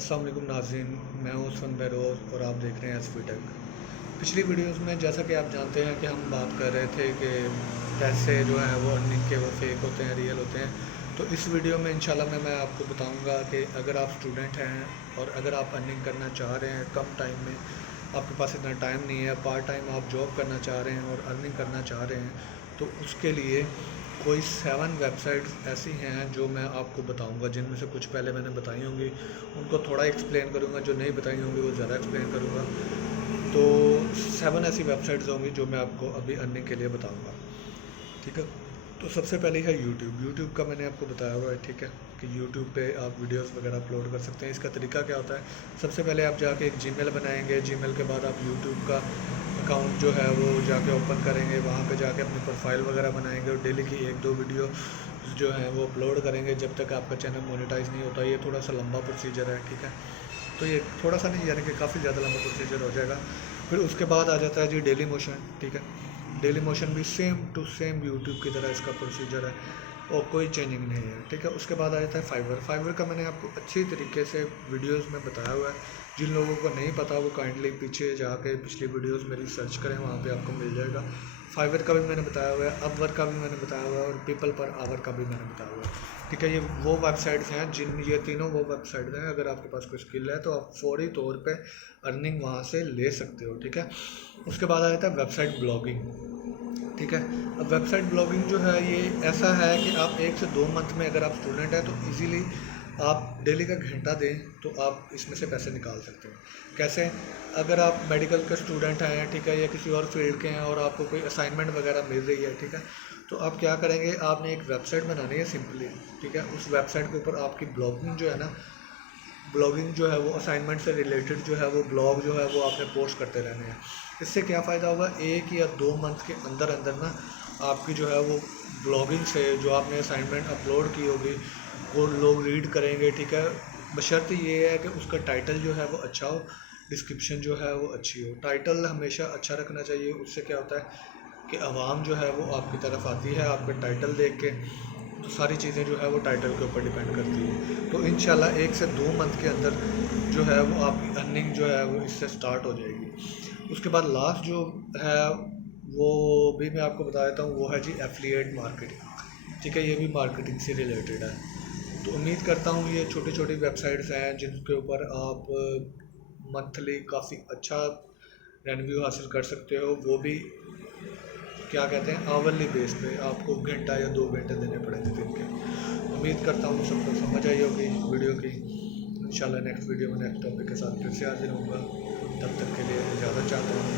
अस्सलाम वालेकुम नाज़रीन, मैं हूं उस्मान बहरोज़ और आप देख रहे हैं एसपी टेक। पिछली वीडियोस में जैसा कि आप जानते हैं कि हम बात कर रहे थे कि पैसे जो हैं वो अर्निंग के वो फेक होते हैं, रियल होते हैं। तो इस वीडियो में इंशाल्लाह मैं आपको बताऊंगा कि अगर आप स्टूडेंट हैं और अगर आप अर्निंग करना चाह रहे हैं कम टाइम में, आपके पास इतना टाइम नहीं है, पार्ट टाइम आप जॉब करना चाह रहे हैं और अर्निंग करना चाह रहे हैं, तो उसके लिए कोई 7 वेबसाइट्स ऐसी हैं जो मैं आपको बताऊंगा, जिनमें से कुछ पहले मैंने बताई होंगी, उनको थोड़ा एक्सप्लेन करूंगा, जो नहीं बताई होंगी वो ज़्यादा एक्सप्लेन करूंगा। तो 7 ऐसी वेबसाइट्स होंगी जो मैं आपको अभी अर्निंग के लिए बताऊंगा, ठीक है। तो सबसे पहले है यूट्यूब का मैंने आपको बताया हुआ है, ठीक है, कि यूट्यूब पे आप वीडियोस वगैरह अपलोड कर सकते हैं। इसका तरीका क्या होता है, सबसे पहले आप जाके एक जीमेल बनाएंगे, जीमेल के बाद आप यूट्यूब का अकाउंट जो है वो जाके ओपन करेंगे, वहाँ पे जाके अपनी प्रोफाइल वगैरह बनाएंगे और डेली की 1-2 वीडियो जो है वो अपलोड करेंगे जब तक आपका चैनल मोनेटाइज नहीं होता। ये थोड़ा सा लंबा प्रोसीजर है, ठीक है। तो ये थोड़ा सा नहीं, यानी कि काफ़ी ज़्यादा लंबा प्रोसीजर हो जाएगा। फिर उसके बाद आ जाता है जी डेली मोशन, ठीक है। डेली मोशन भी सेम टू सेम यूट्यूब की तरह इसका प्रोसीजर है और कोई चेंजिंग नहीं है, ठीक है। उसके बाद आ जाता है फाइवर का मैंने आपको अच्छी तरीके से वीडियोस में बताया हुआ है। जिन लोगों को नहीं पता वो काइंडली पीछे जाके पिछली वीडियोस मेरी सर्च करें, वहाँ पे आपको मिल जाएगा। फाइवर का भी मैंने बताया हुआ है, अपवर्क का भी मैंने बताया हुआ है और पीपल पर आवर का भी मैंने बताया हुआ है, ठीक है। ये वो वेबसाइट्स हैं ये तीनों वो वेबसाइट्स हैं, अगर आपके पास कोई स्किल है तो आप फौरी तौर पे अर्निंग वहाँ से ले सकते हो, ठीक है। उसके बाद आ जाता है वेबसाइट ब्लॉगिंग, ठीक है। अब वेबसाइट ब्लॉगिंग जो है ये ऐसा है कि आप 1 से 2 मंथ में, अगर आप स्टूडेंट हैं तो इजीली आप डेली का घंटा दें तो आप इसमें से पैसे निकाल सकते हैं। कैसे, अगर आप मेडिकल के स्टूडेंट हैं, ठीक है, या किसी और फील्ड के हैं और आपको कोई असाइनमेंट वगैरह मिल रही है, ठीक है, तो आप क्या करेंगे, आपने एक वेबसाइट बनानी है सिंपली, ठीक है। उस वेबसाइट के ऊपर आपकी ब्लॉगिंग जो है ना, ब्लॉगिंग जो है वो असाइनमेंट से रिलेटेड जो है वो ब्लॉग जो है वो आपने पोस्ट करते रहने हैं। इससे क्या फ़ायदा होगा, 1 या 2 मंथ के अंदर अंदर ना आपकी जो है वो ब्लॉगिंग से जो आपने असाइनमेंट अपलोड की होगी वो लोग रीड करेंगे, ठीक है। बशर्ते ये है कि उसका टाइटल जो है वो अच्छा हो, डिस्क्रिप्शन जो है वो अच्छी हो। टाइटल हमेशा अच्छा रखना चाहिए, उससे क्या होता है कि आवाम जो है वो आपकी तरफ आती है आपके टाइटल देख के। तो सारी चीज़ें जो है वो टाइटल के ऊपर डिपेंड करती है। तो इंशाल्लाह 1 से 2 मंथ के अंदर जो है वो आपकी अर्निंग जो है वो इससे स्टार्ट हो जाएगी। उसके बाद लास्ट जो है वो भी मैं आपको बता देता हूँ, वो है जी एफिलिएट मार्केटिंग, ठीक है। ये भी मार्केटिंग से रिलेटेड है। तो उम्मीद करता हूँ ये छोटी छोटी वेबसाइट्स हैं जिनके ऊपर आप मंथली काफ़ी अच्छा रेवेन्यू हासिल कर सकते हो, वो भी क्या कहते हैं आवरली बेस पे। आपको घंटा या 2 घंटे देने पड़ेंगे दिन के। उम्मीद करता हूँ सबको समझ आई होगी वीडियो की। इंशाल्लाह नेक्स्ट वीडियो में नेक्स्ट टॉपिक के साथ फिर से हाजिर होऊंगा। तब तक के लिए इजाज़त चाहता हूँ।